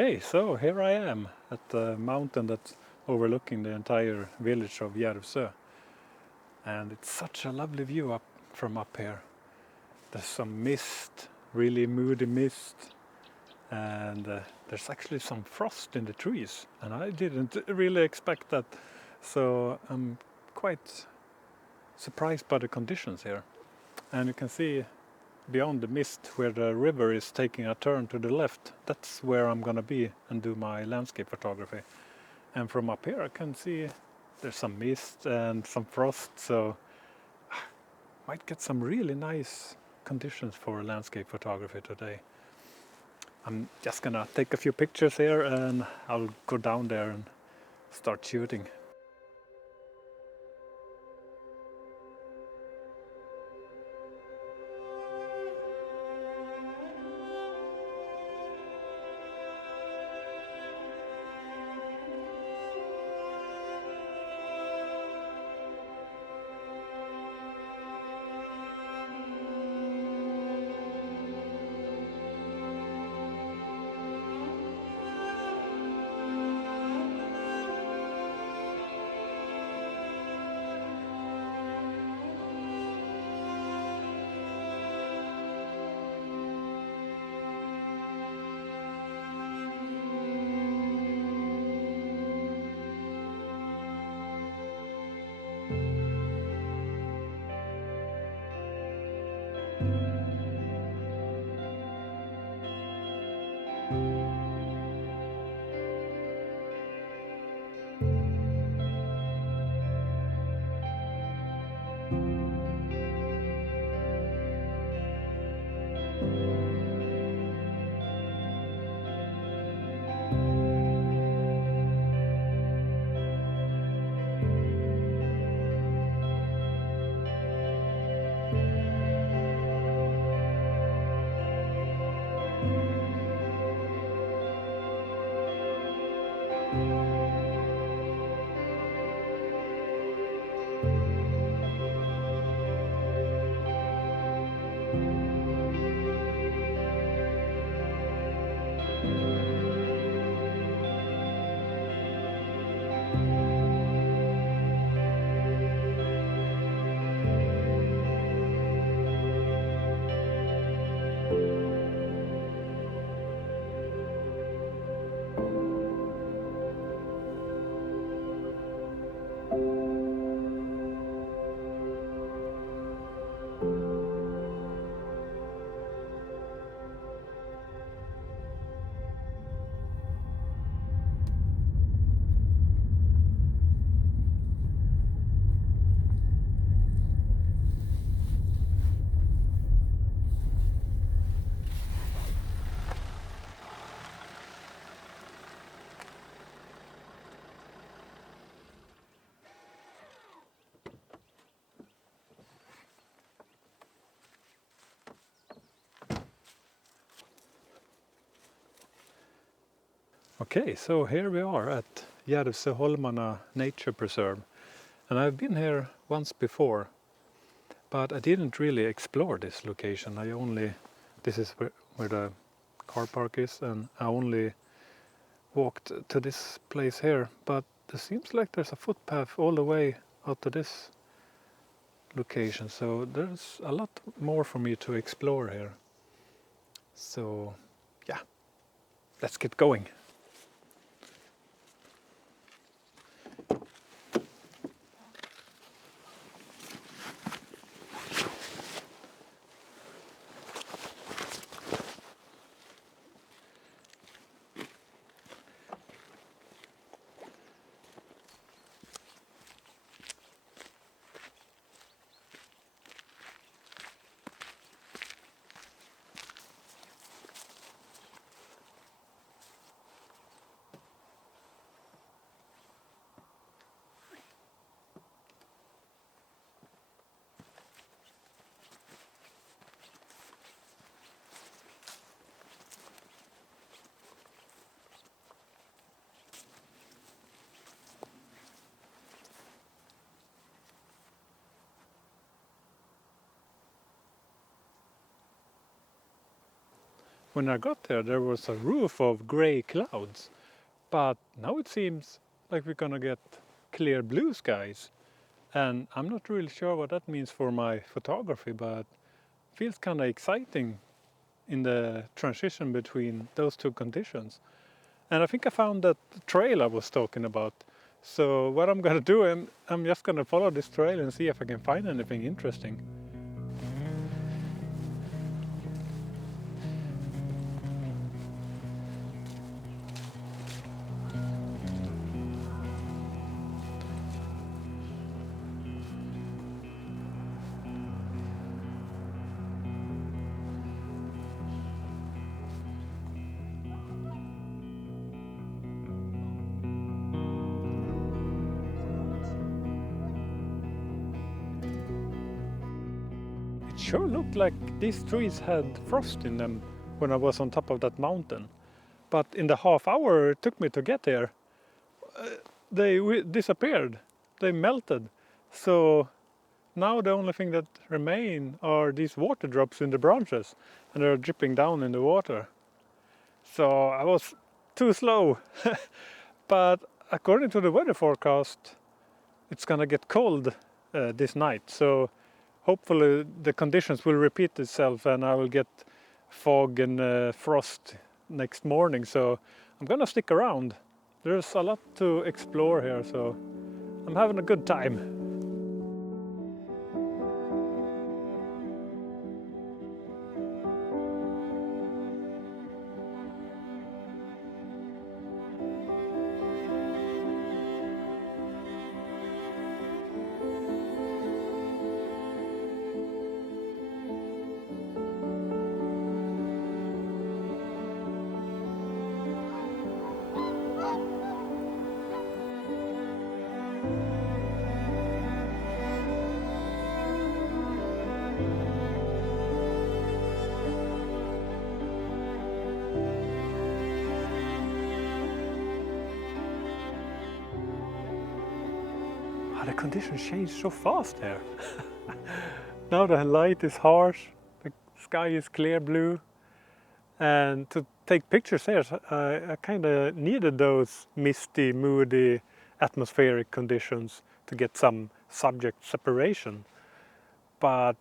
Okay, so here I am at the mountain that's overlooking the entire village of Järvsö. And it's such a lovely view from up here. There's some mist, really moody mist, and there's actually some frost in the trees, and I didn't really expect that, so I'm quite surprised by the conditions here. And you can see beyond the mist where the river is taking a turn to the left. That's where I'm gonna be and do my landscape photography. And from up here I can see there's some mist and some frost, so might get some really nice conditions for landscape photography today. I'm just gonna take a few pictures here and I'll go down there and start shooting. Okay, so here we are at Järvsö Nature Preserve, and I've been here once before, but I didn't really explore this location. This is where the car park is, and I only walked to this place here, but it seems like there's a footpath all the way out to this location, so there's a lot more for me to explore here. So yeah, let's get going. when I got there was a roof of grey clouds, but now it seems like we're gonna get clear blue skies, and I'm not really sure what that means for my photography, but feels kind of exciting in the transition between those two conditions. And I think I found that trail I was talking about. So what I'm gonna do, I'm just gonna follow this trail and see if I can find anything interesting. It sure looked like these trees had frost in them when I was on top of that mountain. But in the half hour it took me to get here, they disappeared. They melted. So now the only thing that remain are these water drops in the branches, and they're dripping down in the water. So I was too slow. But according to the weather forecast, it's gonna get cold this night. So hopefully the conditions will repeat itself and I will get fog and frost next morning. So I'm gonna stick around. There's a lot to explore here, so I'm having a good time. The conditions change so fast here. Now the light is harsh, the sky is clear blue, and to take pictures here, I kind of needed those misty, moody, atmospheric conditions to get some subject separation. But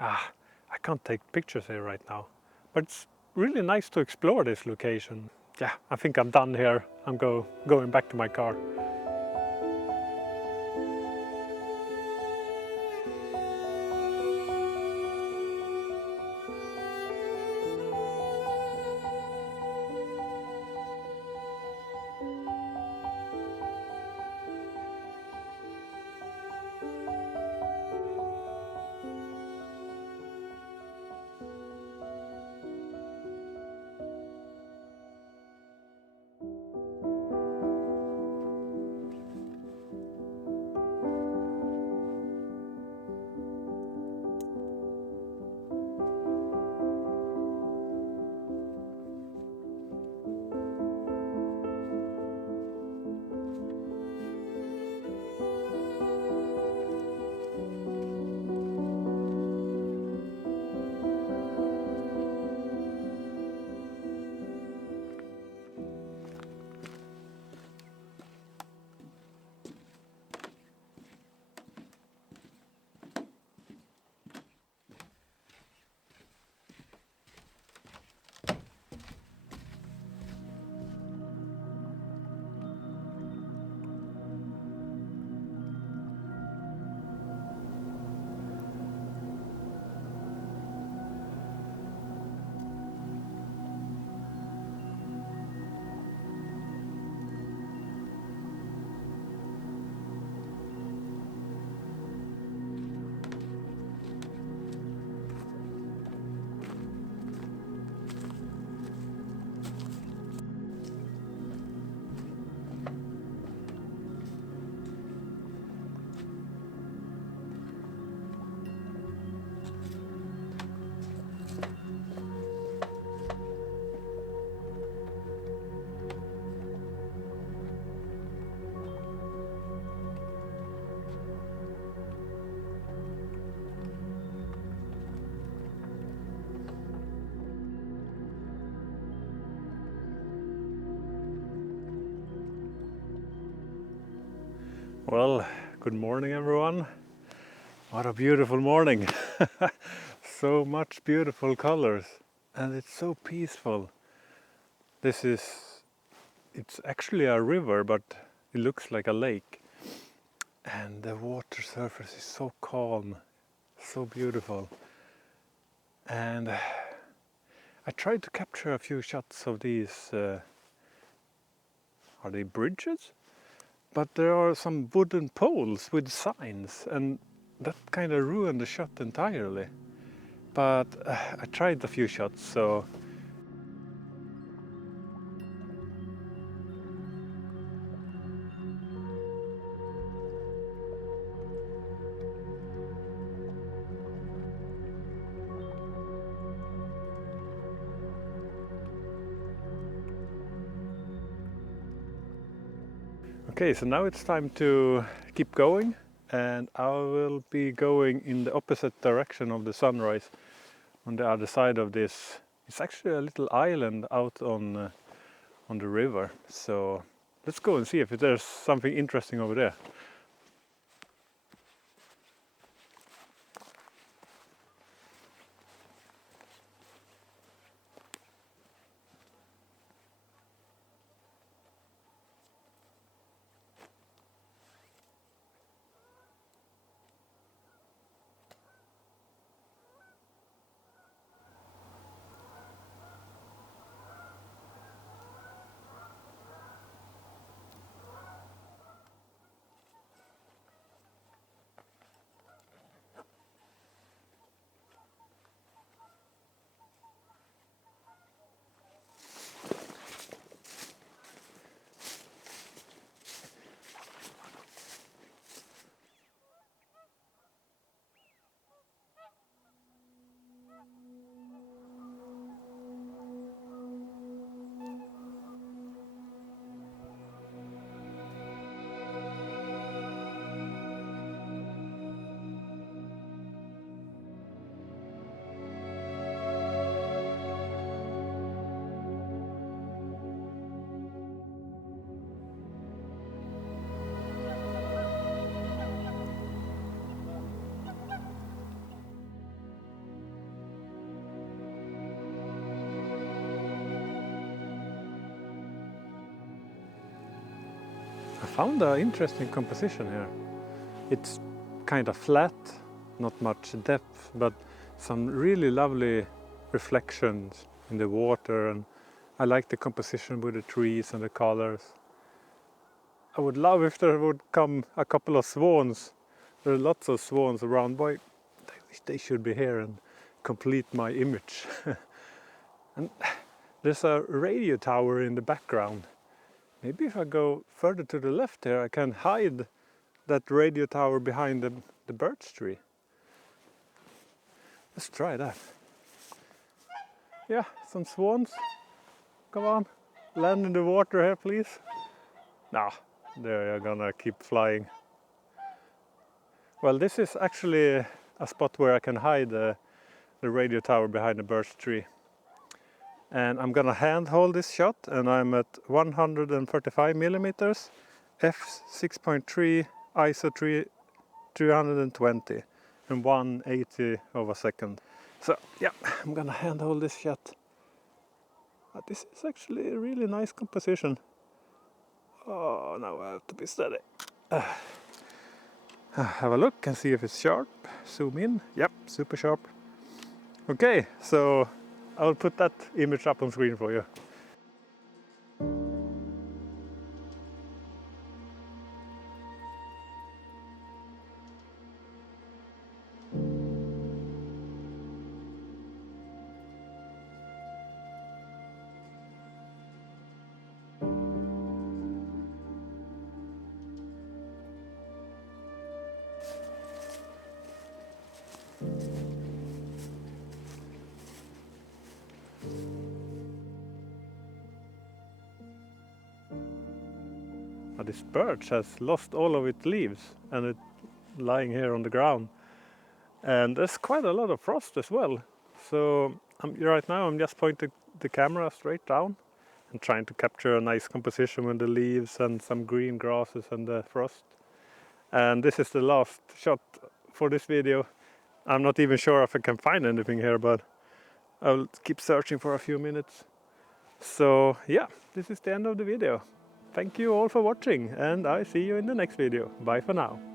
I can't take pictures here right now. But it's really nice to explore this location. Yeah, I think I'm done here. I'm going back to my car. Well, good morning everyone. What a beautiful morning. So much beautiful colors and it's so peaceful. It's actually a river, but it looks like a lake. And the water surface is so calm, so beautiful. And I tried to capture a few shots of these, are they bridges? But there are some wooden poles with signs, and that kind of ruined the shot entirely. But I tried a few shots, so okay, so now it's time to keep going, and I will be going in the opposite direction of the sunrise on the other side of this. It's actually a little island out on the river, so let's go and see if there's something interesting over there. I found an interesting composition here. It's kind of flat, not much depth, but some really lovely reflections in the water, and I like the composition with the trees and the colors. I would love if there would come a couple of swans. There are lots of swans around, boy. I wish they should be here and complete my image. And there's a radio tower in the background. Maybe if I go further to the left here, I can hide that radio tower behind the birch tree. Let's try that. Yeah, some swans. Come on, land in the water here, please. Nah, they're gonna keep flying. Well, this is actually a spot where I can hide the radio tower behind the birch tree. And I'm gonna hand hold this shot, and I'm at 135 millimeters, f6.3, ISO 320 and 1/80 of a second. So yeah, I'm gonna hand hold this shot. But this is actually a really nice composition. Oh, now I have to be steady. Have a look and see if it's sharp. Zoom in. Yep, super sharp. Okay, so I'll put that image up on screen for you. This birch has lost all of its leaves and it's lying here on the ground. And there's quite a lot of frost as well. So right now I'm just pointing the camera straight down and trying to capture a nice composition with the leaves and some green grasses and the frost. And this is the last shot for this video. I'm not even sure if I can find anything here, but I'll keep searching for a few minutes. So yeah, this is the end of the video. Thank you all for watching, and I see you in the next video. Bye for now.